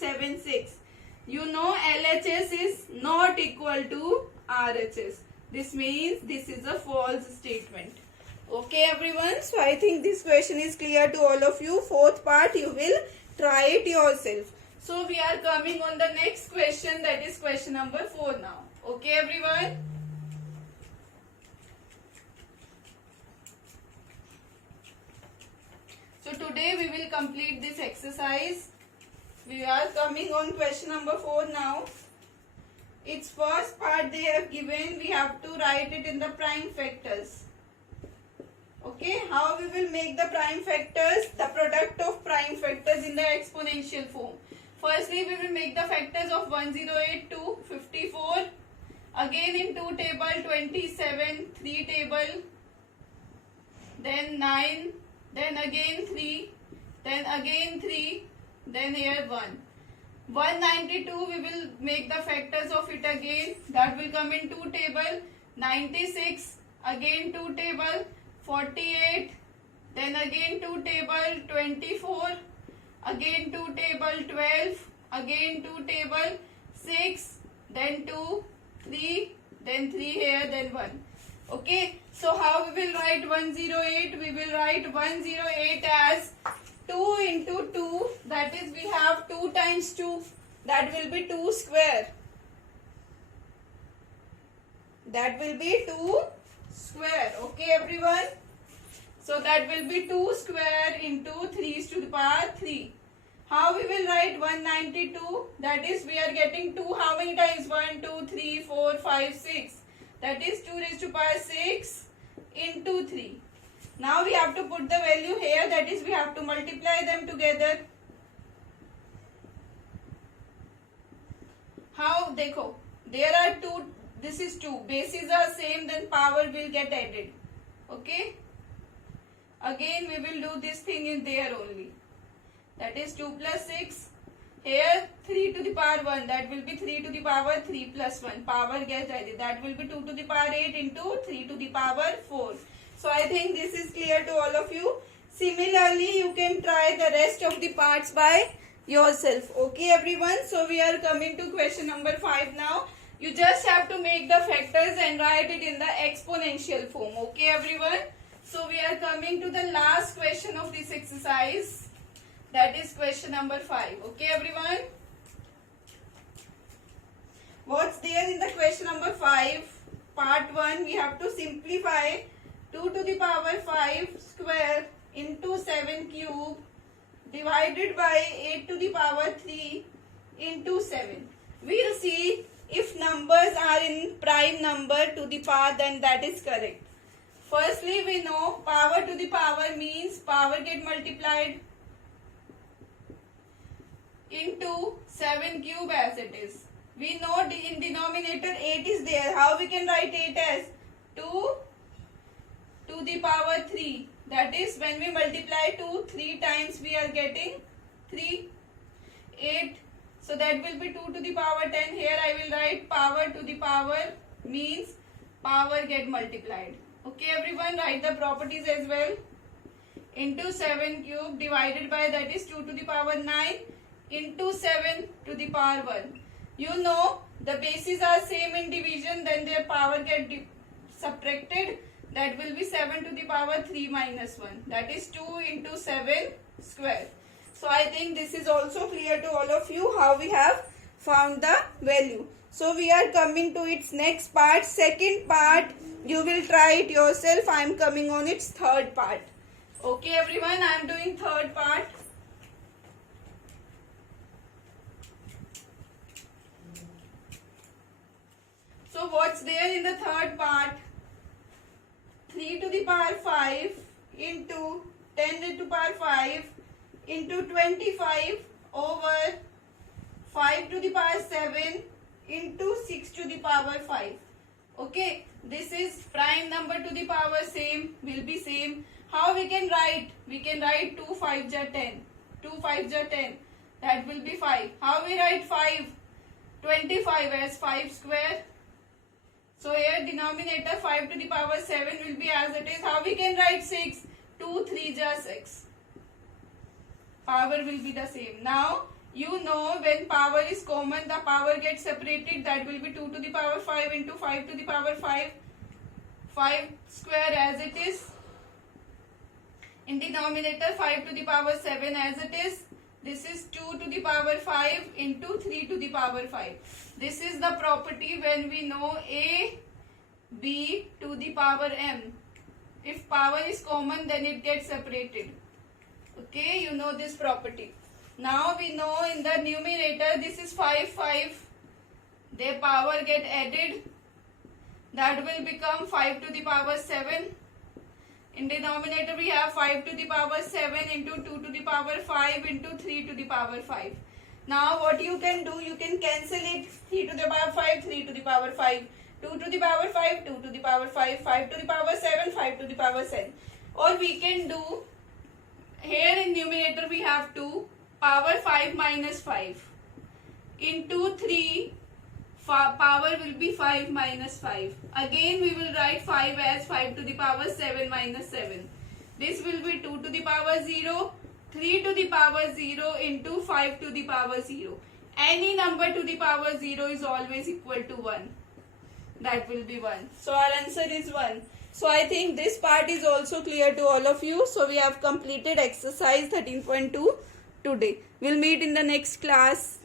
76. You know LHS is not equal to RHS. This means this is a false statement. Okay everyone, so I think this question is clear to all of you. Fourth part you will try it yourself. So we are coming on the next question, that is question number 4 now. Okay everyone. So today we will complete this exercise. We are coming on question number 4 now. Its first part they have given, we have to write it in the prime factors. Okay, how we will make the prime factors? The product of prime factors in the exponential form. Firstly, we will make the factors of 108 to 54. Again in 2 table, 27, 3 table, then 9, then again 3, then again 3, then here 1. 192 we will make the factors of it again. That will come in 2 table. 96, again 2 table. 48, then again 2 table. 24, again 2 table. 12, again 2 table. 6, then 2, 3, then 3 here, then 1. Okay, so how we will write 108? We will write 108 as 2 into 2, that is we have 2 times 2, that will be 2 square. That will be 2 square. Okay everyone. So that will be 2 square into 3 to the power 3. How we will write 192? That is we are getting 2 how many times? 1, 2, 3, 4, 5, 6. That is 2 raised to power 6 into 3. Now we have to put the value here, that is we have to multiply them together. How? Dekho, there are 2, this is 2, bases are same, then power will get added. Okay. Again we will do this thing in there only. That is 2 plus 6. Here 3 to the power 1, that will be 3 to the power 3 plus 1. Power gets added. That will be 2 to the power 8 into 3 to the power 4. So I think this is clear to all of you. Similarly, you can try the rest of the parts by yourself. Okay everyone. So we are coming to question number 5 now. You just have to make the factors and write it in the exponential form. Okay everyone. So we are coming to the last question of this exercise. That is question number 5. Okay everyone. What's there in the question number 5? Part 1, we have to simplify 2 to the power 5 square into 7 cube divided by 8 to the power 3 into 7. We'll see if numbers are in prime number to the power, then that is correct. Firstly, we know power to the power means power get multiplied into 7 cube as it is. We know in denominator 8 is there. How we can write 8 as 2 to the power 3. That is when we multiply 2 3 times we are getting 3, 8. So that will be 2 to the power 10. Here I will write power to the power means power get multiplied. Okay everyone, write the properties as well. Into 7 cube divided by, that is 2 to the power 9 into 7 to the power 1. You know the bases are same in division, then their power get subtracted. That will be 7 to the power 3 minus 1. That is 2 into 7 square. So I think this is also clear to all of you how we have found the value. So we are coming to its next part. Second part you will try it yourself. I am coming on its third part. Okay everyone, I am doing third part. So what's there in the third part? 3 to the power 5 into 10 to the power 5 into 25 over 5 to the power 7 into 6 to the power 5. Okay, this is prime number to the power same, will be same. How we can write? We can write 2 5s are 10. 2 5s are 10. That will be 5. How we write 5? 25 as 5 square. So here denominator 5 to the power 7 will be as it is. How we can write 6? 2 3s are 6. Power will be the same. Now You know when power is common, the power gets separated. That will be 2 to the power 5 into 5 to the power 5. 5 square as it is. In denominator 5 to the power 7 as it is. This is 2 to the power 5 into 3 to the power 5. This is the property when we know a, b to the power m. If power is common, then it gets separated. Okay, you know this property. Now we know in the numerator this is 5. Their power get added. That will become 5 to the power 7. In denominator we have 5 to the power 7 into 2 to the power 5 into 3 to the power 5. Now what you can do, you can cancel it. 3 to the power 5, 3 to the power 5. 2 to the power 5, 2 to the power 5, 5 to the power 7, 5 to the power 7. Or we can do, here in numerator we have 2, power 5 minus 5. Into 3, power will be 5 minus 5. Again we will write 5 as 5 to the power 7 minus 7. This will be 2 to the power 0, 3 to the power 0 into 5 to the power 0. Any number to the power 0 is always equal to 1. That will be 1. So our answer is 1. So I think this part is also clear to all of you. So we have completed exercise 13.2 today. We'll meet in the next class.